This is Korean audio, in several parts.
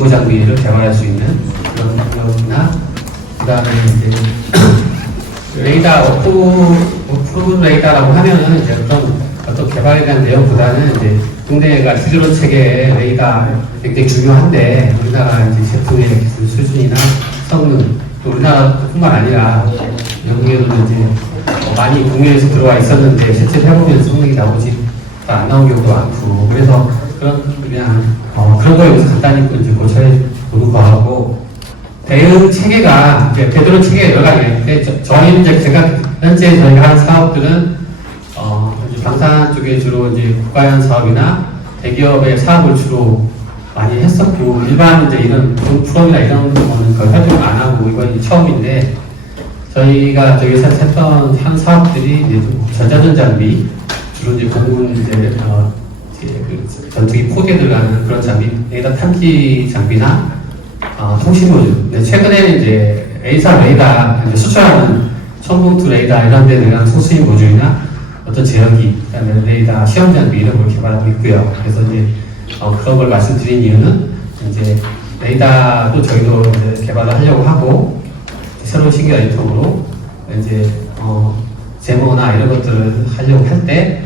유보 장비를 개발할 수 있는 그런 능력이나, 그 다음에 이제 레이더 오프 레이더라고 하면은 이제 어떤 개발에 대한 내용보다는 이제 국내가 기존 체계의 레이더 굉장히 중요한데, 우리나라 이제 제품의 기술 수준이나 성능, 또 우리나라뿐만 아니라 영국에서는 이제 많이 국내에서 들어와 있었는데 실제 해보면 성능이 나오지 안 나온 경우도 많고, 그래서 그런 거에 대해서 간단히 이제 고쳐해 보는 거하고, 대응 체계가 이제 되도록 체계가 여러 가지가 있는데, 저희는 이제 현재 저희가 하는 사업들은 방산 쪽에 주로 이제 국가연 사업이나 대기업의 사업을 주로 많이 했었고, 일반 이제 이런 프롬이나 이런 거는 거의 활동을 안 하고 이번이 처음인데, 저희가 저기서 했던 한 사업들이 이제 전자전 장비, 주로 이제 공군 이제 그 전투기 포대에 들어가는 그런 장비, 레이더 탐지 장비나 통신 모듈. 최근에는 이제 A사 레이더 이제 수출하는 천봉투 레이더 이런 데 들어가는 통신 모듈이나 어떤 제어기, 그다음에 레이더 시험 장비 이런 걸 개발하고 있고요. 그래서 이제 그런 걸 말씀드린 이유는 이제 레이더도 저희도 이제 개발을 하려고 하고, 새로운 신규 아이템으로 이제 제모나 이런 것들을 하려고 할 때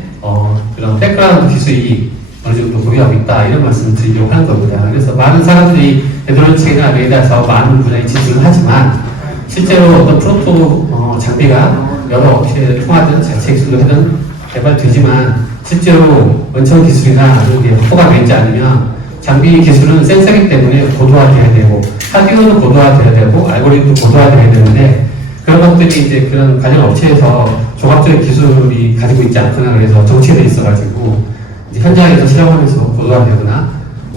그런 백그라운드 기술이 어느 정도 보유하고 있다, 이런 말씀을 드리려고 하는 겁니다. 그래서 많은 사람들이 레드론체나 레이더에서 많은 분야에 진출을 하지만, 실제로 어떤 프로토 장비가 여러 업체를 통하든 자체 기술로 하든 개발되지만, 실제로 원천 기술이나 이런 게 확보가 되지 않으면, 장비 기술은 센서기 때문에 고도화돼야 되고, 하드웨어도 고도화돼야 되고, 알고리즘도 고도화돼야 되는데, 그런 것들이 이제 그런 관련 업체에서 종합적인 기술이 가지고 있지 않거나, 그래서 정체돼 있어가지고 이제 현장에서 실험하면서 고도화되거나,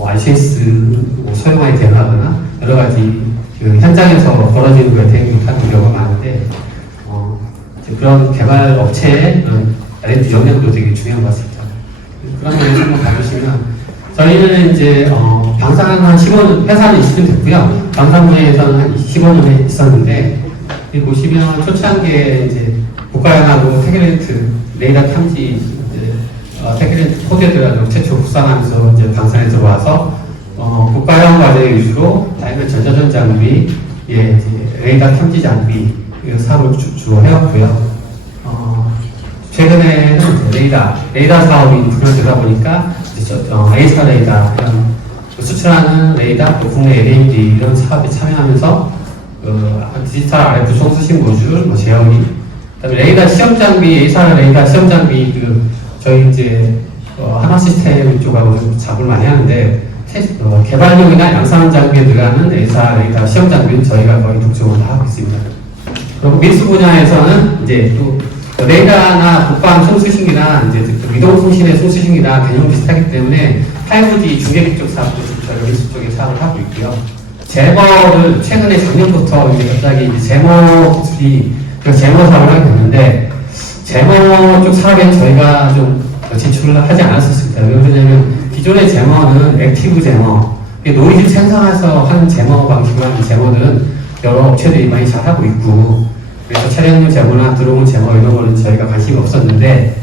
RCS 소형화에 대응하거나, 여러 가지 그 현장에서 벌어지는 거에 대응이 못하는 경우가 많은데, 이제 그런 개발 업체의 그런 R&D 역량도 되게 중요한 것 같습니다. 그런 면에서 한번 봐주시면, 저희는 이제 방산 한 15년, 회사는 20년 됐고요. 방산부에서는 한 15년에 있었는데, 여기 보시면 초창기에 이제 국가연하고 테크렌트 레이더 탐지 테크렌트 포드에 들어가서 최초 국산하면서 이제 방산에 들어와서 국가연 과제 위주로 다양한 전자전 장비, 이제 레이더 탐지 장비 사업을 주로 해왔고요. 최근에는 레이더 사업이 불려지다 보니까 A사 레이더 이런 수출하는 레이더, 또 국내 LAD 이런 사업에 참여하면서 디지털 RF 송수신 모듈, 제어기, 그다음에 레이더 시험 장비, A사 레이더 시험 장비 저희 이제 하나 시스템 쪽하고 좀 작업을 많이 하는데, 개발용이나 양산 장비에 들어가는 A사 레이더 시험 장비는 저희가 거의 독점을 다 하고 있습니다. 그리고 밀수 분야에서는 이제 또 레이더나 국방 송수신기나 이제 이동 통신의 송수신기나 개념 비슷하기 때문에 5G 중계기 쪽 사업도 저희가 밀수 쪽에 사업을 하고 있고요. 제머를 최근에 작년부터 이제 갑자기 이제 제머 기술이 제머 사업을 하게 됐는데, 제머 쪽 사업에는 저희가 좀 진출을 하지 않았었습니다. 왜냐하면 기존의 제머는 액티브 제머, 노이즈 생성해서 하는 제머 방식으로 하는 제머들은 여러 업체들이 많이 잘 하고 있고, 그래서 차량용 제머나 드론 제머 이런 거는 저희가 관심이 없었는데,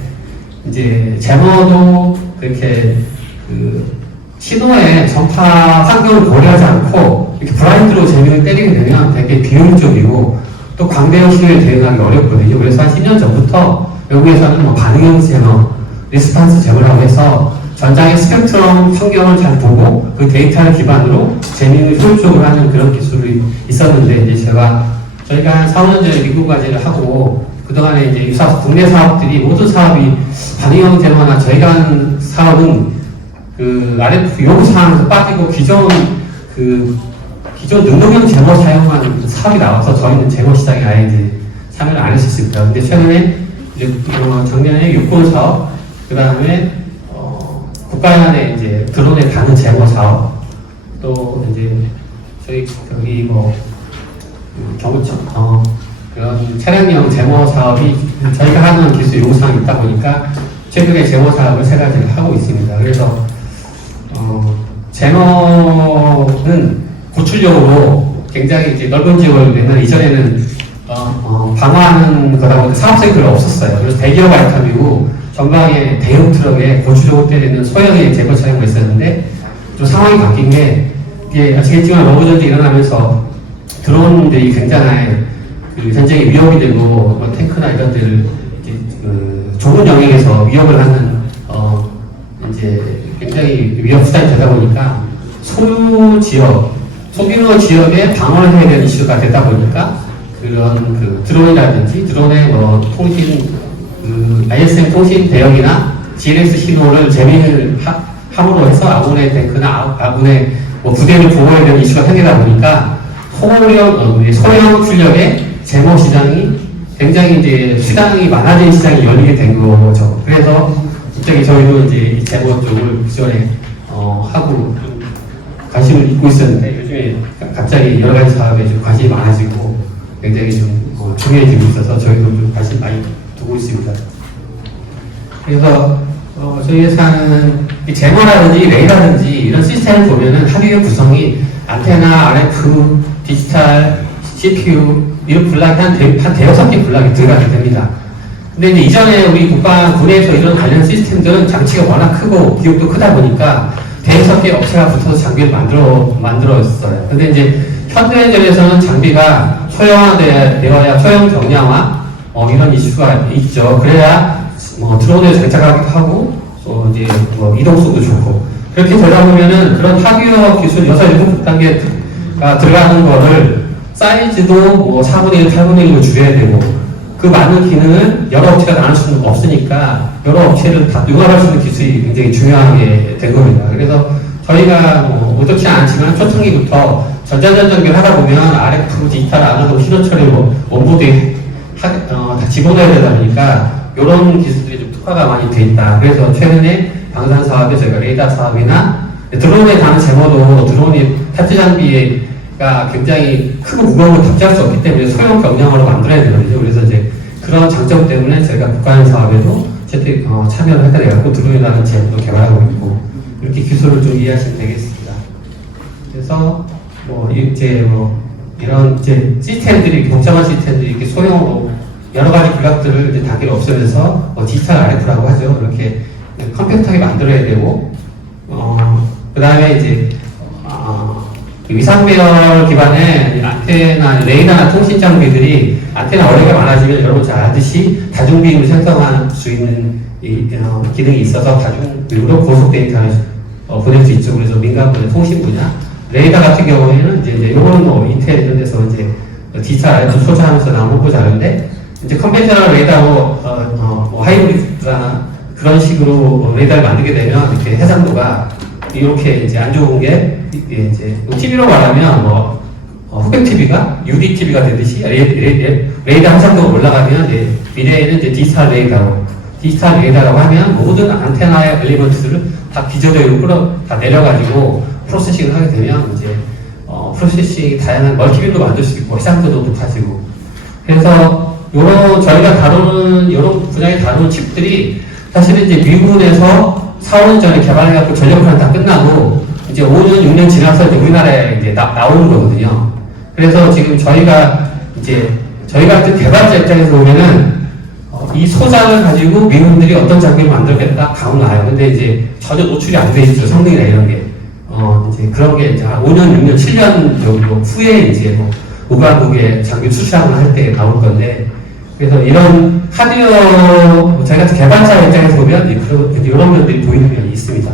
이제 제머도 그렇게 신호의 전파 환경을 고려하지 않고 이렇게 블라인드로 재미를 때리게 되면 되게 비효율적이고, 또 광대형 신호에 대응하기 어렵거든요. 그래서 한 10년 전부터 외국에서는 반응형 제머, 리스판스 제머라고 해서 전장의 스펙트럼 환경을 잘 보고 그 데이터를 기반으로 재미를 효율적으로 하는 그런 기술이 있었는데, 이제 저희가 한 4, 5년 전에 미국 과제를 하고, 그동안에 이제 국내 사업들이 모든 사업이 반응형 제머나 저희가 하는 사업은 RF 요구사항에서 빠지고 기존 능동형 제모 사용하는 사업이 나와서 저희는 제모 시장에 아예 이제 참여를 안 했었습니다. 근데 최근에 이제 작년에 육군 사업, 그 다음에 국가연의 이제 드론에 가는 제모 사업, 또 이제 저희 여기 경구청 그런 차량용 제모 사업이 저희가 하는 기술 요구사항이 있다 보니까 최근에 제모 사업을 3가지를 하고 있습니다. 그래서 제모는 구출력으로 굉장히 이제 넓은 지역을 내면, 이전에는 방어하는 거다 보니까 사업성이 별로 없었어요. 그래서 대기업 아이템이고 전방에 대형 트럭에 고추력을 때리는 소형의 제거 차량만 있었는데, 좀 상황이 바뀐 게 이제 아시겠지만 러브 전쟁이 일어나면서 드론들이 굉장한 그 전쟁의 위협이 되고 뭐 탱크나 이런 데를 좁은 영역에서 위협을 하는 이제 굉장히 위협 수단이 되다 보니까 소규모 지역에 방어를 해야 되는 이슈가 되다 보니까 그런 그 드론이라든지 드론의 뭐 통신 ISM 통신 대역이나 GNS 신호를 재민을 함으로 해서 아군의 탱크나 아군의 뭐 부대를 보호해야 되는 이슈가 생기다 보니까 소형 출력의 제모 시장이 굉장히 이제 시장이 많아진 시장이 열리게 된 거죠. 그래서 갑자기 저희도 이제 이 제모 쪽을 기존에 하고 좀 관심을 잊고 있었는데 요즘에 갑자기 여러 가지 사업에 좀 관심이 많아지고 굉장히 좀 중요해지고 있어서 저희도 좀 관심 많이 두고 있습니다. 그래서 저희 회사는 이 제모라든지 레이라든지 이런 시스템을 보면은 하드웨어 구성이 안테나, RF, 디지털, CPU 이런 블락이 한 대여섯 개 블락이 들어가게 됩니다. 근데 이제 이전에 우리 군에서 이런 관련 시스템들은 장치가 워낙 크고 비용도 크다 보니까 대여섯 개 업체가 붙어서 장비를 만들었어요. 근데 이제 현대전에서는 장비가 소형화되어야 소형 경량화 이런 이슈가 있죠. 그래야 드론에 장착하기도 하고 이제 이동성도 좋고 그렇게 되다 보면은 그런 하드웨어 기술 6, 7단계가 들어가는 거를 사이즈도 4분의 1, 8분의 1로 줄여야 되고 그 많은 기능을 여러 업체가 나눌 수는 없으니까 여러 업체를 다 융합할 수 있는 기술이 굉장히 중요하게 된 겁니다. 그래서 저희가 의도치 않지만 초창기부터 전자전전기를 하다 보면 RF, 디지털, 아나로그, 신호처리, 원보드에 다 집어넣어야 되다 보니까 이런 기술들이 좀 특화가 많이 돼 있다. 그래서 최근에 방산 사업에 저희가 레이더 사업이나 드론에 다는 제모도 드론이 탑재 장비가 굉장히 크고 무거운 걸 탑재할 수 없기 때문에 소형 경량으로 만들어야 되거든요. 그래서 이제 그런 장점 때문에 저희가 국가연 사업에도 참여를 하게 돼갖고 드론이라는 제품도 개발하고 있고 이렇게 기술을 좀 이해하시면 되겠습니다. 그래서 이런 시스템들이 복잡한 시스템들이 이렇게 소형으로 여러 가지 블록들을 이제 단계로 없애면서 디지털 RF라고 하죠. 이렇게 컴팩트하게 만들어야 되고 그 다음에 이제 위상배열 기반의 안테나, 레이더나 통신 장비들이 안테나 어뢰가 많아지면 여러분 잘 아듯이 다중비임을 생성할 수 있는 기능이 있어서 다중비임으로 고속 데이터를 보낼 수 있죠. 그래서 민간 분야, 통신 분야. 레이더 같은 경우에는 이제 요거는 인텔 이런 데서 이제 디지털 RF 소재하면서 나온 거 자료인데 이제 컨벤셔널 레이더하고 하이브리드나 그런 식으로 레이더를 만들게 되면 이렇게 해상도가 이렇게 이제 안 좋은 게 이제 TV로 말하면 흑백 TV가 UD TV가 되듯이 레이더 해상도가 올라가면 미래에는 이제 디지털 레이더라고 하면 모든 안테나의 엘리먼트를 다 비저대로 다 내려가지고 프로세싱을 하게 되면 이제 프로세싱이 다양한 멀티빔도 만들 수 있고 해상도도 높아지고 그래서 저희가 다루는 이런 분야에 다루는 칩들이 사실은 이제 미국에서 4, 5년 전에 개발해갖고 전력plan 다 끝나고 이제 5년, 6년 지나서 이제 우리나라에 이제 나오는 거거든요. 그래서 지금 저희 같은 개발자 입장에서 보면은 이 소장을 가지고 미국인들이 어떤 장비를 만들겠다 감은 나요. 근데 이제 전혀 노출이 안 돼 있죠. 성능이나 이런 게. 이제 그런 게 이제 한 5년, 6년, 7년 정도 후에 이제 우방국에 장비 수출을 할 때 나올 건데 그래서 이런 하드웨어, 저희 같은 개발자 입장에서 보면 이런 면들이 보이는 면이 있습니다.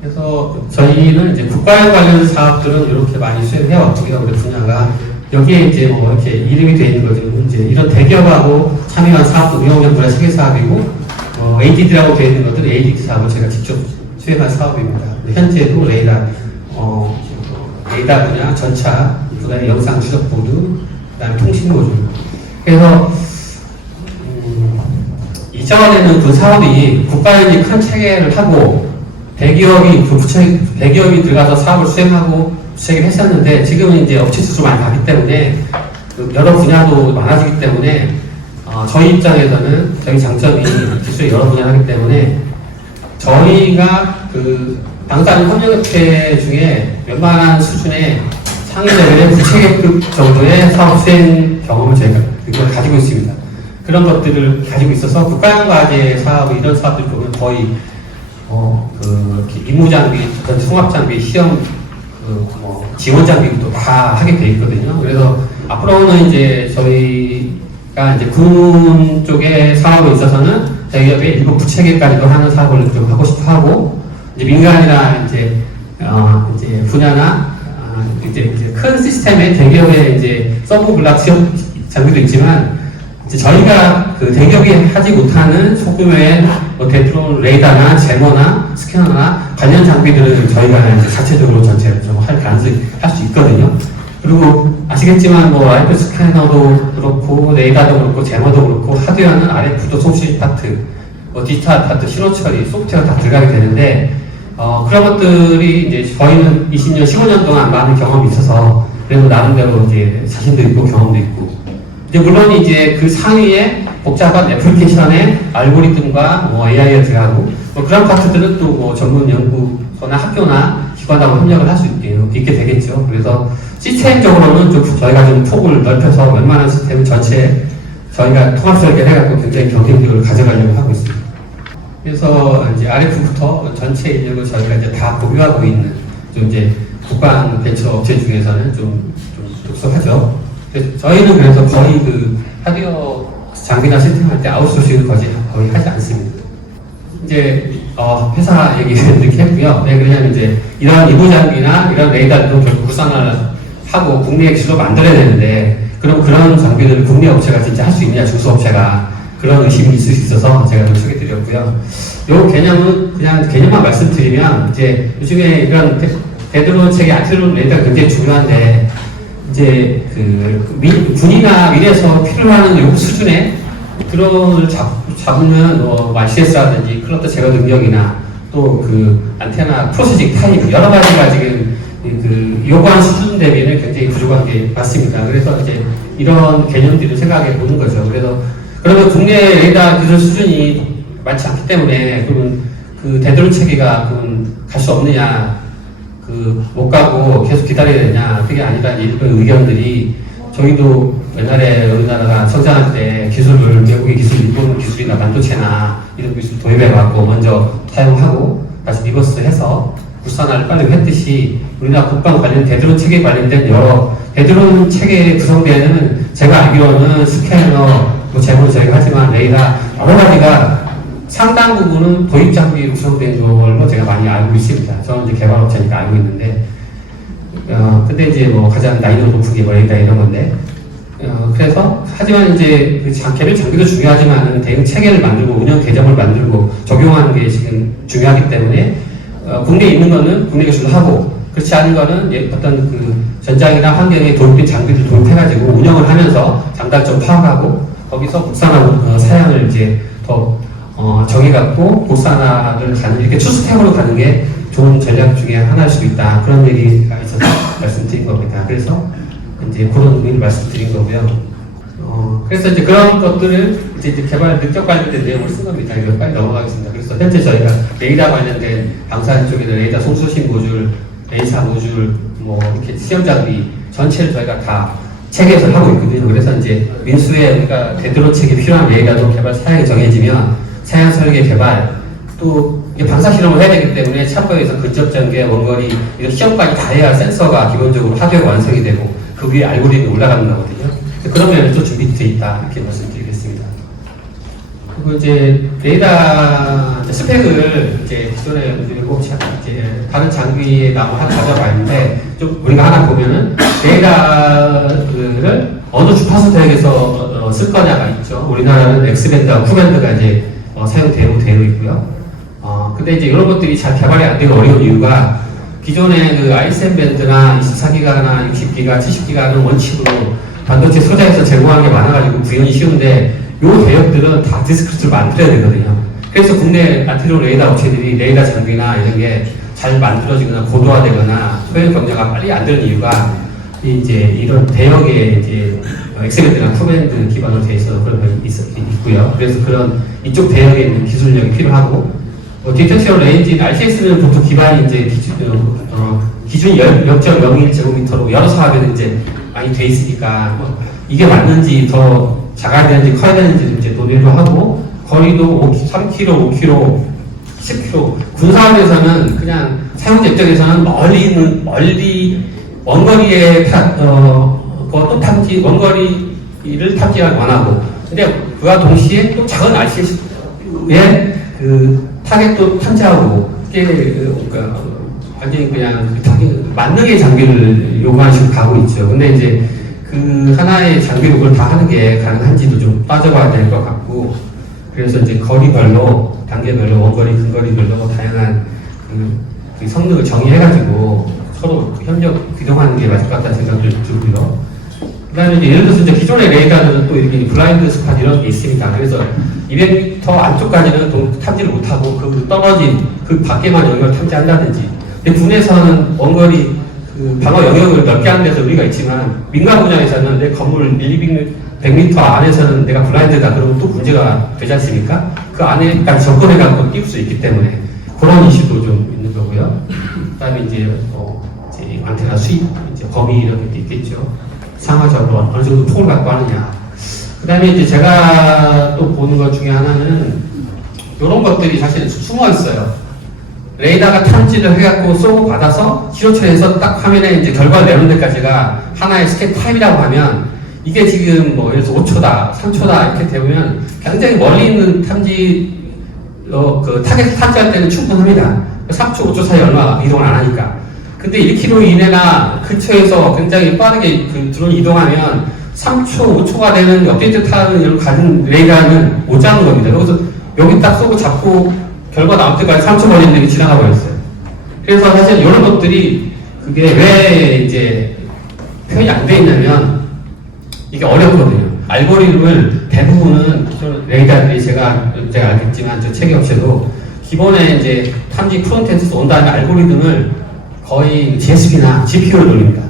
그래서 저희는 이제 국가연 관련 사업들은 이렇게 많이 수행해왔고요. 우리 분야가. 여기에 이제 이렇게 이름이 되어 있는 거죠. 이제 이런 대기업하고 참여한 사업도 운영형 분야 세계 사업이고, ADD라고 되어 있는 것들은 ADD 사업을 제가 직접 수행한 사업입니다. 현재도 레이더 분야, 전차, 그 다음에 영상 추적 보드, 그 다음에 통신 모듈. 그래서 이전에는 그 사업이 국가연이 큰 체계를 하고 대기업이 들어가서 사업을 수행을 했었는데 지금은 이제 업체 수도 많이 가기 때문에 여러 분야도 많아지기 때문에 저희 입장에서는 저희 장점이 기술이 여러 분야 하기 때문에 저희가 방산 협력업체 중에 웬만한 수준의 상위 레벨의 부체계급 정도의 사업 수행 경험을 저희가 가지고 있습니다. 그런 것들을 가지고 있어서 국가연과제 사업 이런 사업들 보면 거의 임무장비, 통합장비, 시험 지원 장비도 다 하게 돼 있거든요. 그래서 앞으로는 이제 저희가 이제 군 쪽의 사업에 있어서는 대기업의 일부 부체계까지도 하는 사업을 좀 하고 싶어 하고, 이제 민간이나 이제 분야나 이제 큰 시스템의 대기업의 이제 서브 블락 시험 장비도 있지만, 이제 저희가 그 대기업이 하지 못하는 소규모의 데드론 레이더나 제머나 스캐너나 관련 장비들은 저희가 이제 자체적으로 전체를 좀 할 가능성이 할 수 있거든요. 그리고 아시겠지만 라이프 스캐너도 그렇고 레이더도 그렇고 제머도 그렇고 하드웨어는 RF도 송출 파트, 디지털 파트, 신호 처리, 소프트웨어 다 들어가게 되는데, 그런 것들이 이제 저희는 20년, 15년 동안 많은 경험이 있어서 그래도 나름대로 이제 자신도 있고 경험도 있고, 이제 물론 이제 그 상위에 복잡한 애플리케이션의 알고리즘과 AI가 들어가고 그런 파트들은 또 전문 연구소나 학교나 기관하고 협력을 할 수 있게 되겠죠. 그래서 시스템적으로는 좀 저희가 좀 폭을 넓혀서 웬만한 시스템 전체에 저희가 통합 설계를 해갖고 굉장히 경쟁력을 가져가려고 하고 있습니다. 그래서 이제 RF부터 전체 인력을 저희가 이제 다 보유하고 있는 좀 이제 국방 벤처 업체 중에서는 좀 독특하죠. 저희는 그래서 거의 그 하드웨어 장비나 시스템 할 때 아웃소싱을 거의 하지 않습니다. 이제 회사 얘기를 이렇게 했고요. 왜 그러냐면 이제 이런 이부 장비나 이런 레이더도 결국 국산화를 하고 국내에 기술로 만들어야 되는데, 그럼 그런 장비를 국내 업체가 진짜 할 수 있느냐, 중소업체가, 그런 의심이 있을 수 있어서 제가 좀 소개드렸고요. 요 개념은 그냥 개념만 말씀드리면, 이제 요즘에 이런 데드론 체계, 안티드론 레이더가 굉장히 중요한데, 이제 군이나 민에서 필요한 요구 수준의 드론을 잡으면 CS라든지 클러스터 제거 능력이나 또 그 안테나 프로세싱 타입 여러 가지가 지금 요구하는 수준 대비는 굉장히 부족한 게 맞습니다. 그래서 이제 이런 개념들을 생각해 보는 거죠. 그러면 국내 레이더 기술 수준이 많지 않기 때문에 그러면 그 데드론 체계가 갈 수 없느냐, 못 가고 계속 기다려야 되냐, 그게 아니라 일부 의견들이, 저희도 옛날에 우리나라가 성장할 때 기술을, 외국의 기술, 일본 기술이나 반도체나 이런 기술 도입해갖고 먼저 사용하고 다시 리버스해서 국산화를 빨리 했듯이, 우리나라 국방 관련 데드론 체계 관련된 여러 데드론 체계에 구성되는, 제가 알기로는 스캐너, 제목은 저희가 하지만 레이더 여러 가지가 상당 부분은 도입 장비로 구성된 걸로 제가 많이 알고 있습니다. 저는 이제 개발업체니까 알고 있는데, 근데 이제 가장 난이도 높은 게 레이더 이런 건데, 그래서 하지만 이제 개별 장비도 중요하지만 대응 체계를 만들고 운영 계정을 만들고 적용하는 게 지금 중요하기 때문에, 국내에 있는 거는 국내 기술로 하고, 그렇지 않은 거는 어떤 전장이나 환경에 도입된 장비를 도입해가지고 운영을 하면서 장단점 파악하고 거기서 국산화 사양을 이제 더 정해갖고 국산화를 가는, 이렇게 투스텝으로 가는 게 좋은 전략 중에 하나일 수도 있다. 그런 얘기가 있어서 말씀드린 겁니다. 그래서 이제 그런 의미를 말씀드린 거고요. 그래서 이제 그런 것들을 이제 개발 능력 관련된 내용을 쓴 겁니다. 이거 빨리 넘어가겠습니다. 그래서 현재 저희가 레이더 관련된 방사능 쪽에는 레이더 송수신 모듈, 레이사 모듈, 이렇게 시험 장비 전체를 저희가 다 체계에서 하고 있거든요. 그래서 이제 민수에 우리가 데드론 체계 필요한 레이더도 개발 사양이 정해지면 사양 설계 개발, 또 이게 방사 실험을 해야 되기 때문에 참고에서 근접 전개, 원거리 이런 시험까지 다 해야 센서가 기본적으로 하드웨어 완성이 되고 그 위에 알고리즘이 올라가는 거거든요. 그런 면에서 또 준비되어 있다, 이렇게 말씀드리겠습니다. 그리고 이제 레이더 스펙을 이제 기존에 그리고 이제 다른 장비에 하나 가져가 있는데, 좀 우리가 하나 보면은 레이더를 어느 주파수 대역에서 쓸 거냐가 있죠. 우리나라는 X밴드와 Q밴드가 이제 사용되고 있고요. 근데 이제 이런 것들이 잘 개발이 안 되고 어려운 이유가, 기존의 ISM 밴드나 24기가나 60기가, 70기가는 원칙으로 반도체 소자에서 제공하는 게 많아가지고 구현이 쉬운데, 요 대역들은 다 디스크릿을 만들어야 되거든요. 그래서 국내 안티드론 레이더 업체들이 레이더 장비나 이런 게 잘 만들어지거나 고도화되거나 소형 경쟁가 빨리 안 되는 이유가, 이제 이런 대역의 이제 엑스밴드나 Q밴드 기반으로 되어 있어서 그런 게 있고요. 그래서 그런 이쪽 대역에 있는 기술력이 필요하고, 디텍션 레인지 RCS는 보통 기반이 이제 기준 0.01제곱미터로 여러 사업에는 이제 많이 돼 있으니까 이게 맞는지, 더 작아야 되는지 커야 되는지 이제 논의를 하고, 거리도 3km, 5km 10km. 군사원에서는 그냥 사용자 입장에서는 멀리 원거리에 그것도 원거리를 탐지하기 원하고, 근데 그와 동시에 또 작은 RCS의 그 타겟도 탐지하고, 이게 완전히 그냥 만능의 장비를 요구하는 식으로 가고 있죠. 근데 이제 그 하나의 장비로 그걸 다 하는 게 가능한지도 좀 따져봐야 될 것 같고, 그래서 이제 거리별로, 단계별로, 원거리, 근거리별로 다양한 그 성능을 정의해가지고 서로 협력, 규정하는 게 맞을 것 같다는 생각을 들고요. 그 다음에 이제 예를 들어서 이제 기존의 레이더는 또 이렇게 블라인드 스팟 이런 게 있습니다. 그래서 200m 안쪽까지는 또 탐지를 못하고 그 떨어진 그 밖에만 영역을 탐지한다든지. 근데 군에서는 원거리 그 방어 영역을 넓게 하는 데서 우리가 있지만, 민간 분야에서는 내 건물 100m 안에서는 내가 블라인드다 그러면 또 문제가 되지 않습니까? 그 안에까지 접근해갖고 띄울 수 있기 때문에 그런 이슈도 좀 있는 거고요. 그 다음에 이제 안테나 수입, 이제 범위 이런 것도 있겠죠. 상하적으로 어느 정도 폭을 갖고 하느냐. 그 다음에 이제 제가 또 보는 것 중에 하나는 이런 것들이 사실 숨어 있어요. 레이더가 탐지를 해갖고 쏘고 받아서 시로처에서 딱 화면에 이제 결과를 내는 데까지가 하나의 스캔 타임이라고 하면, 이게 지금 뭐 예를 들어서 5초다, 3초다 이렇게 되면 굉장히 멀리 있는 그 타겟 탐지할 때는 충분합니다. 3초, 5초 사이 얼마 이동을 안 하니까. 근데 1km 이내나 근처에서 굉장히 빠르게 그 드론이 이동하면 3초, 5초가 되는 업데이트 타임을 가진 레이더는 못 잡는 겁니다. 여기서 여기 딱 쏘고 잡고 결과 나올 때까지 3초 걸리는데 지나가 버렸어요. 그래서 사실 이런 것들이 그게 왜 이제 표현이 안 돼 있냐면 이게 어렵거든요. 알고리즘을 대부분은 레이더들이 제가 알겠지만 저 책의 업체도 기본에 이제 탐지 프론트엔드에서 온 다음에 알고리즘을 거의 GSP나 GPU를 돌립니다.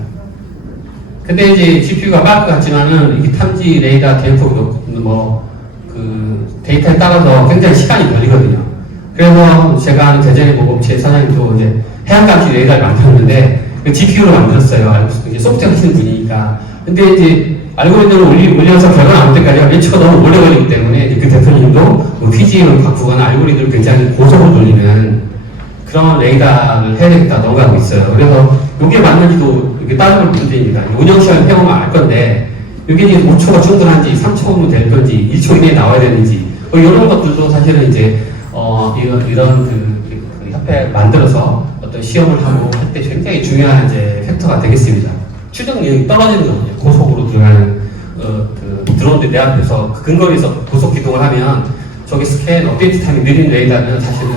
근데 이제 GPU가 빠를 것 같지만은 이게 탐지 레이더 대포도 그 데이터에 따라서 굉장히 시간이 걸리거든요. 그래서 제가 대전의 모범체 사장님도 이제 해안감시 레이더를 만들었는데 GPU로 만들었어요. 이제 소프트웨어 하시는 분이니까. 근데 이제 알고리즘을 올려서 결과 나올 때까지 1초가 너무 오래 걸리기 때문에 그 대표님도 PGM을 바꾸거나 알고리즘을 굉장히 고속으로 돌리는 그런 레이더를 해야 되겠다 넘어가고 있어요. 그래서 이게 맞는지도 이렇게 따져볼 문제입니다. 운영시간을 해보면 알 건데, 이게 이제 5초가 충분한지, 3초면 될 건지, 1초 이내에 나와야 되는지, 이런 것들도 사실은 이제, 이런 그 협회 만들어서 어떤 시험을 하고 할 때 굉장히 중요한 이제 팩터가 되겠습니다. 추정력이 떨어지는 거거든요. 고속으로 들어가는, 그 드론들 내 앞에서 그 근거리에서 고속 기동을 하면, 저기 스캔, 업데이트 타임이 느린 레이더는 사실은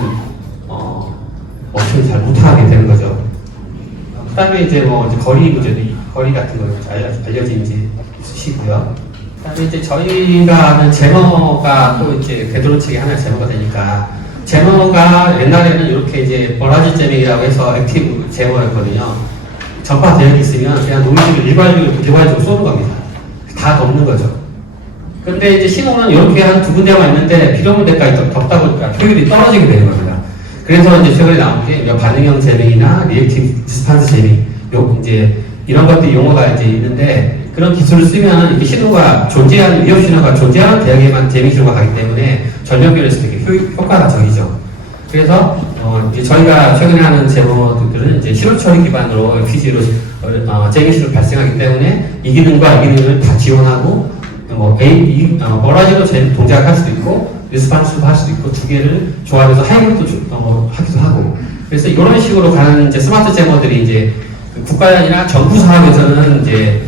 엄청 잘 못하게 되는 거죠. 그 다음에 이제 이제 거리 문제도, 거리 같은 거 알려진 이제 있으시고요. 그 다음에 이제 저희가 하는 제너가 또 이제 궤도론 책이 하나의 제너가 되니까, 제너가 옛날에는 이렇게 이제 버라지 제밍이라고 해서 액티브 제너였거든요. 전파 대역이 있으면 그냥 노이즈를 일괄적으로 쏘는 겁니다. 다 덮는 거죠. 근데 이제 신호는 이렇게 한 두 군데만 있는데 비료물 데까지 덮다 보니까 효율이 떨어지게 되는 겁니다. 그래서 이제 최근에 나온 게 반응형 제밍이나 리액티브 디스판스 제밍, 이제 이런 것들 용어가 이제 있는데, 그런 기술을 쓰면 이렇게 신호가 존재하는, 위협 신호가 존재하는 대역에만 제밍 신호가 가기 때문에 전력비율에서 되게 효과가 적이죠. 그래서 이제 저희가 최근에 하는 제모들은 이제 신호 처리 기반으로 FPGA로 제밍 신호를 발생하기 때문에 이 기능과 이 기능을 다 지원하고, 버라지로 동작할 수도 있고 리스판스도 할 수도 있고, 두 개를 조합해서 하이브리드도 하기도 하고. 그래서 이런 식으로 가는 이제 스마트 제머들이 이제 국가나 정부 사업에서는 이제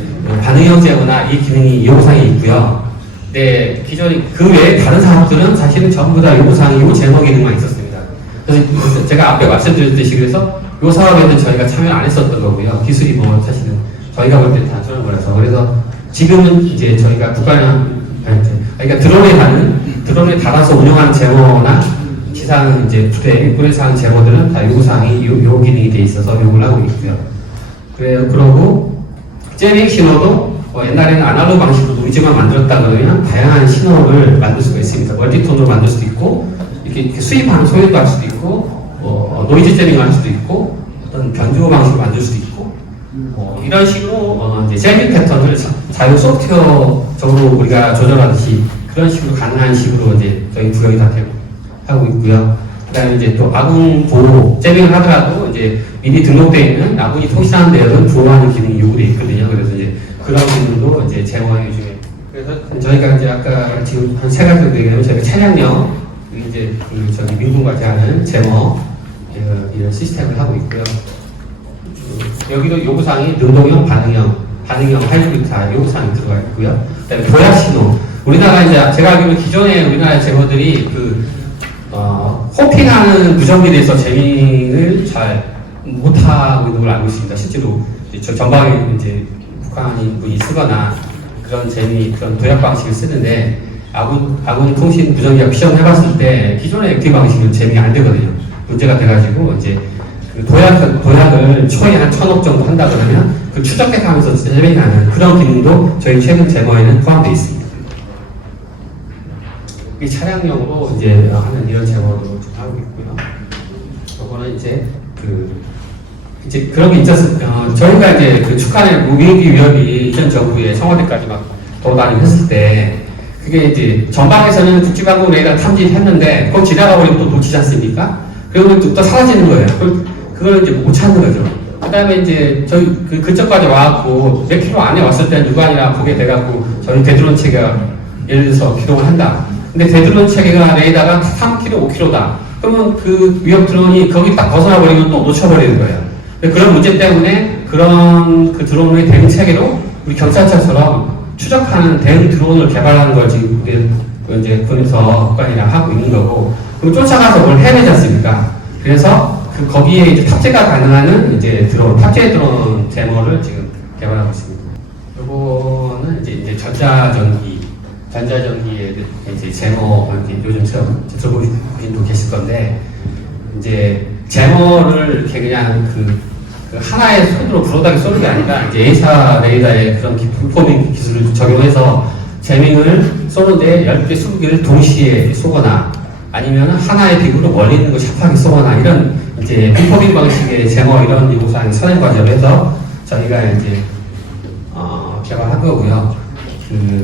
반응형 제어나 이 기능이 요구사항이 있고요. 근데 기존에 그 외에 다른 사업들은 사실은 전부 다 요구사항이 요 제어 기능만 있었습니다. 그래서 제가 앞에 말씀드렸듯이 그래서 요 사업에는 저희가 참여를 안 했었던 거고요. 기술이 사실은 저희가 볼 때 단순한 거라서. 그래서 지금은 이제 저희가 그러니까 드론에 달아서 운영하는 제어나 기상 이제 군에서 하는 제어들은 다 요구사항이 요 기능이 돼 있어서 요구를 하고 있고요. 그러고 제밍 신호도 옛날에는 아날로그 방식으로 노이즈만 만들었다 그러면 다양한 신호를 만들 수가 있습니다. 멀티톤으로 만들 수도 있고, 이렇게 수입하는 소리도 할 수도 있고, 노이즈 제밍을 할 수도 있고, 어떤 변조 방식으로 만들 수도 있고, 이런 식으로 이제 제밍 패턴을 자유 소프트웨어적으로 우리가 조절하듯이 그런 식으로 가능한 식으로 이제 저희 구역이 다 하고 있고요. 그다음에 이제 또 아군 보호, 재밍을 하더라도 이제 미리 등록되어 있는 아군이 통신하는 내역은 보호하는 기능이 요구되어 있거든요. 그래서 이제 그런 기능도 이제 제모하는 중에. 그래서 저희가 이제 아까 지금 한 3가지 정도 얘기하면 저희가 차량용, 이제 그 저기 민군과 제하는 제모, 이런 시스템을 하고 있고요. 여기도 요구사항이 능동형, 반응형 하이브리드 다 요구사항이 들어가 있고요. 그다음에 도약 신호. 우리나라 이제 제가 알기로는 기존에 우리나라 제모들이 호핑하는 무전기에 대해서 재밍을 잘 못하고 있는 걸 알고 있습니다. 실제로 저 전방에 이제 북한인 분이 쓰거나 그런 그런 도약 방식을 쓰는데 아군 통신 무전기가 시험을 해봤을 때 기존의 액티브 방식은 재밍이 안 되거든요. 문제가 돼가지고 이제 그 도약을 초에 한 1000억 정도 한다 그러면 그 추적해서 하면서 재밍하는 그런 기능도 저희 최근 제모에는 포함되어 있습니다. 이 차량용으로 이제 하는 이런 제모도 좀 하고 있고요. 이거는 이제 그런 게 있었어요. 저희가 이제 그 북한의 무기인기 위협이 이전 정부에 청와대까지 막 돌아다니고 했을 때 그게 이제 전방에서는 국지방공 레이더 탐지했는데 그거 지나가 버리면 또 놓치지 않습니까? 그러면 또 사라지는 거예요. 그걸 이제 못 찾는 거죠. 그 다음에 이제 저희 그 근처까지 와갖고 몇 킬로 안에 왔을 때 누가 보게 돼갖고 저희 대드론 체계가 예를 들어서 기동을 한다. 근데 대드론 체계가 레이더가 3km, 5km다. 그러면 그 위협 드론이 거기 딱 벗어나 버리면 또 놓쳐버리는 거예요. 그런 문제 때문에 그런 그 드론의 대응 체계로 우리 경찰차처럼 추적하는 대응 드론을 개발하는 걸 지금 이제 군에서 국방이랑 하고 있는 거고, 그럼 쫓아가서 뭘 해내지 않습니까? 그래서 거기에 이제 탑재가 가능한 이제 탑재 드론 제모를 지금 개발하고 있습니다. 요거는 이제 전자전기에 이제 제모, 요즘 들어보신 분도 계실 건데, 이제 제모를 이렇게 그냥 그 하나의 손으로 불어다기 쏘는 게 아니라 이제 A사 레이더의 그런 빔포밍 기술을 적용해서 재밍을 쏘는데 10개, 20개를 동시에 쏘거나 아니면 하나의 빔으로 멀리 있는 걸 샤프하게 쏘거나 이런 이제 빔포밍 방식의 제모 이런 요구사항 선행 과제로 해서 저희가 이제 개발한 거고요.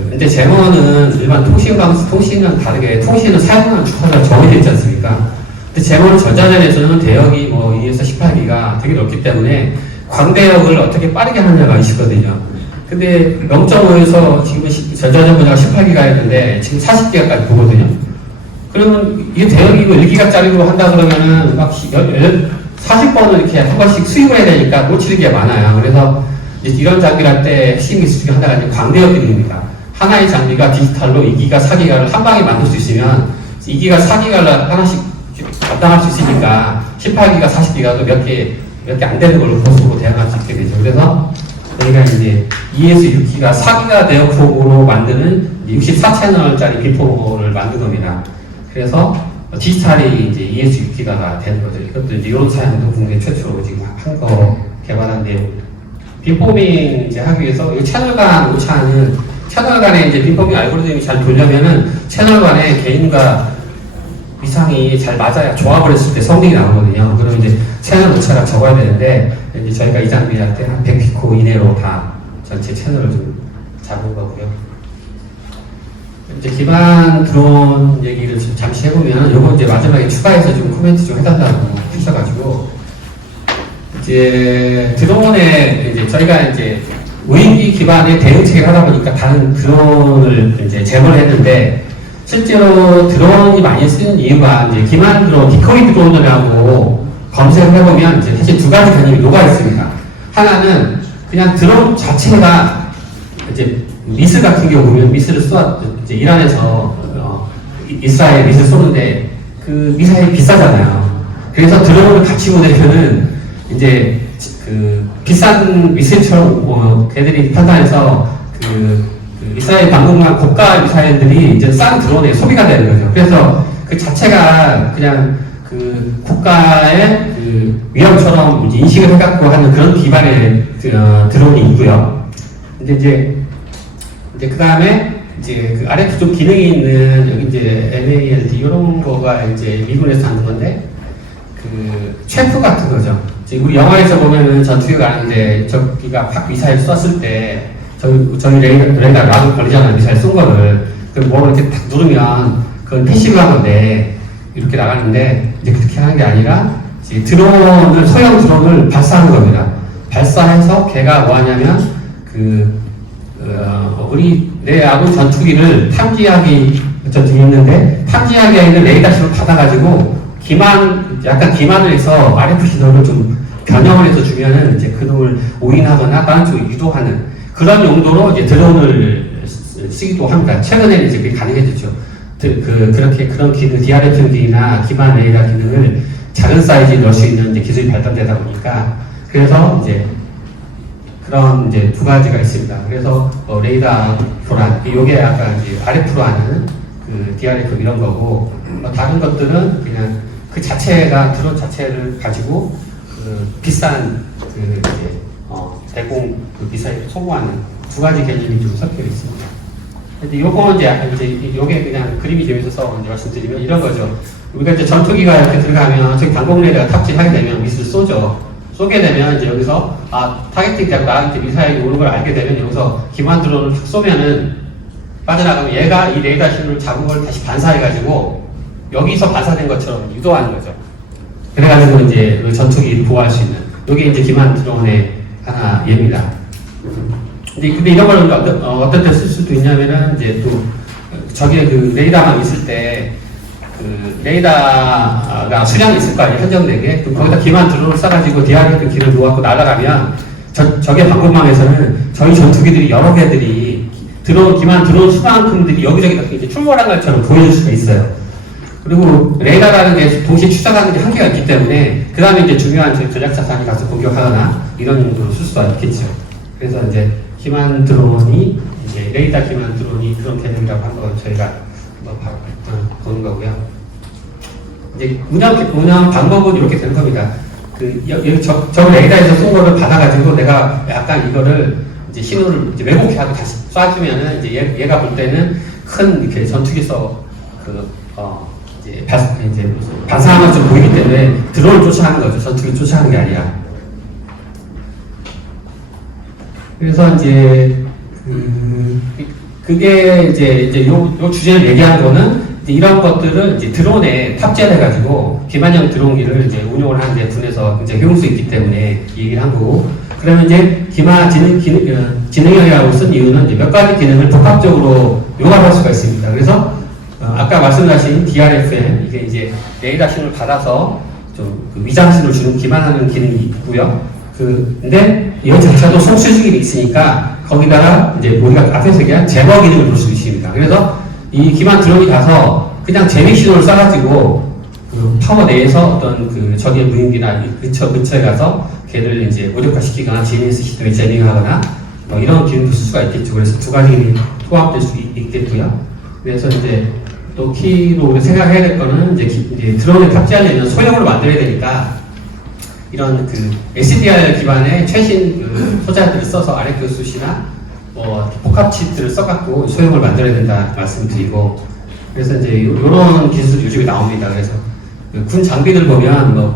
근데 제모는 일반 통신은 다르게 통신은 사용하는 주파수가 정해져 있지 않습니까? 근데 제모는 전자전에서는 대역이 2에서 18기가 되게 넓기 때문에 광대역을 어떻게 빠르게 하느냐가 이슈거든요. 근데 0.5에서 지금 전자전 분야가 18기가였는데 지금 40기가까지 보거든요. 그러면 이게 대역이고 1기가짜리로 한다 그러면은 막 40번을 이렇게 한 번씩 수입을 해야 되니까 놓치는 게 많아요. 그래서 이런 장비를 할 때 핵심 기술 중에 하나가 이제 광대역 기능입니다. 하나의 장비가 디지털로 2기가, 4기가를 한 방에 만들 수 있으면 2기가, 4기가를 하나씩 감당할 수 있으니까 18기가, 40기가도 몇 개 안 되는 걸로 보수로 대응할 수 있게 되죠. 그래서 저희가 이제 2에서 6기가, 4기가 대역폭으로 만드는 64채널짜리 빔포를 만든 겁니다. 그래서 디지털이 이제 2에서 6기가가 되는 거죠. 이것도 이제 이런 사양도 국내 최초로 지금 한 거 개발한 내용입니다. 빔포밍 이제 하기 위해서 이 채널 간 오차는 채널 간에 이제 빔포밍 알고리즘이 잘 돌려면은 채널 간에 개인과 위상이 잘 맞아야 조합을 했을 때 성능이 나오거든요. 그럼 이제 채널 오차가 적어야 되는데 이제 저희가 이 장비 할 때 한 100피코 이내로 다 전체 채널을 좀 잡은 거고요. 이제 기반 드론 얘기를 좀 잠시 해보면 요거 이제 마지막에 추가해서 좀 코멘트 좀 해달라고 하셔가지고 이제 드론에 이제 저희가 이제 무인기 기반의 대응 체계를 하다 보니까 다른 드론을 이제 제보를 했는데 실제로 드론이 많이 쓰는 이유가 이제 기반 드론, 디코이 드론이라고 검색을 해보면 이제 사실 두 가지 개념이 녹아 있습니다. 하나는 그냥 드론 자체가 이제 미슬 같은 경우 보면 미슬을 이제 이란에서 이스라엘 미슬 쏘는데 그 미사일이 비싸잖아요. 그래서 드론을 같이 보내면은 이제 그 비싼 미사일처럼 걔들이 판단해서 이스라엘 방공망 고가 미사일들이 이제 싼 드론에 소비가 되는 거죠. 그래서 그 자체가 그냥 그 국가의 그 위험처럼 인식을 해갖고 하는 그런 기반의 드론이 있고요. 근데 이제 그 다음에 이제 그 아래 좀 기능이 있는 여기 이제 MALD 이런 거가 이제 미군에서 하는 건데 그 챔프 같은 거죠. 우리 영화에서 보면은 전투기 가는데 저기가 팍 미사일 쐈을 때 저희 레이더 라도 걸리잖아요. 미사일 쏜 거를. 그럼 뭐 이렇게 딱 누르면 그건 패시브한 건데 이렇게 나가는데 이제 그렇게 하는 게 아니라 이제 드론을 소형 드론을 발사하는 겁니다. 발사해서 걔가 뭐 하냐면 우리 내 아군 전투기를 탐지하기 전투기 있는데 탐지하기 있는 레이더식으로 받아가지고 약간 기만을 해서 RF 신호를 좀 변형을 해서 주면은 이제 그놈을 오인하거나 다른 쪽으로 유도하는 그런 용도로 이제 드론을 쓰기도 합니다. 최근에는 이제 그게 가능해졌죠. 그렇게 그런 기능, DRF 기능이나 기반 레이더 기능을 작은 사이즈에 넣을 수 있는 이제 기술이 발달되다 보니까 그래서 이제 그런 이제 두 가지가 있습니다. 그래서 레이더 교란, 요게 아까 이제 RF로 하는 그 DRF 이런 거고 다른 것들은 그냥 그 자체가 드론 자체를 가지고 비싼 이제 대공 미사일을 소모하는 두 가지 개념이 좀 섞여 있습니다. 근데 요거 이제 요게 그냥 그림이 재밌어서 이제 말씀드리면 이런 거죠. 우리가 이제 전투기가 이렇게 들어가면 저기 방공 레이더가 탑재하게 되면 미술을 쏘죠. 쏘게 되면 이제 여기서 타겟팅이 되고 나한테 미사일이 오는 걸 알게 되면 여기서 기만 드론을 쭉 쏘면은 빠져나가면 얘가 이 레이더 신호를 잡은 걸 다시 반사해가지고 여기서 반사된 것처럼 유도하는 거죠. 그래가지고 이제 전투기를 보호할 수 있는 이게 이제 기만 드론의 하나 예입니다. 근데 이런 걸 어떤 때 쓸 수도 있냐면은 이제 또 저기에 그 레이더만 있을 때 그 레이더가 수량이 있을 거 아니에요, 한정되게. 그럼 거기다 기만 드론을 쏴가지고 DRF 길을 놓아갖고 날아가면 저게 방공망에서는 저희 전투기들이 여러 개들이 기만 드론 수만큼들이 여기저기 이제 출몰한 것처럼 보여줄 수가 있어요. 그리고 레이더라는 게 동시에 추적하는 게 한계가 있기 때문에 그 다음에 이제 중요한 전략자산이 가서 공격하거나 이런 용도로 쓸 수가 있겠죠. 그래서 이제 기만 드론이 이제 레이더 기만 드론이 그런 개념이라고 한 건 저희가 보는 거고요. 이제 운영 방법은 이렇게 되는 겁니다. 저 레이더에서 쏜 거를 받아가지고 내가 약간 이거를 이제 신호를 이제 왜곡해하고 다시 쏴주면은 이제 얘가 볼 때는 큰 이렇게 전투기에서 이제 반사하는 것좀 보이기 때문에 드론을 쫓아가는 거죠. 전투기 쫓아가는 게 아니라. 그래서 이제 그게 이제 요 주제를 얘기한 거는 이제 이런 것들을 이제 드론에 탑재해가지고 기만형 드론기를 이제 운용을 하는데 군에서 이제 효용수 있기 때문에 얘기를 한 거고. 그러면 이제 기마 지능형이라고 쓴 이유는 이제 몇 가지 기능을 복합적으로 융합할 수가 있습니다. 그래서 아까 말씀하신 DRFM 이게 이제 레이더 신호를 받아서 좀 위장신호를 주는 기반하는 기능이 있고요. 근데 이 자체도 송수직이 있으니까 거기다가 이제 우리가 앞에서 얘기한 제거 기능을 볼 수 있습니다. 그래서 이 기만 드론이 가서 그냥 재미 신호를 쏴가지고 그 타워 내에서 어떤 적의 무인기나 근처에 가서 걔를 이제 무력화시키거나 GNS 시스템에 제밍하거나 이런 기능도 쓸 수가 있겠죠. 그래서 두 가지 기능이 통합될 수 있겠고요. 그래서 이제 또 키로 우리 생각해야 될 거는 이제 드론을 탑재하려면 소형으로 만들어야 되니까 이런 SDR 기반의 최신 소자들을 써서 RFSU나 복합 칩들을 써갖고 소형을 만들어야 된다 말씀드리고, 그래서 이제 이런 기술이 요즘에 나옵니다. 그래서 군 장비들 보면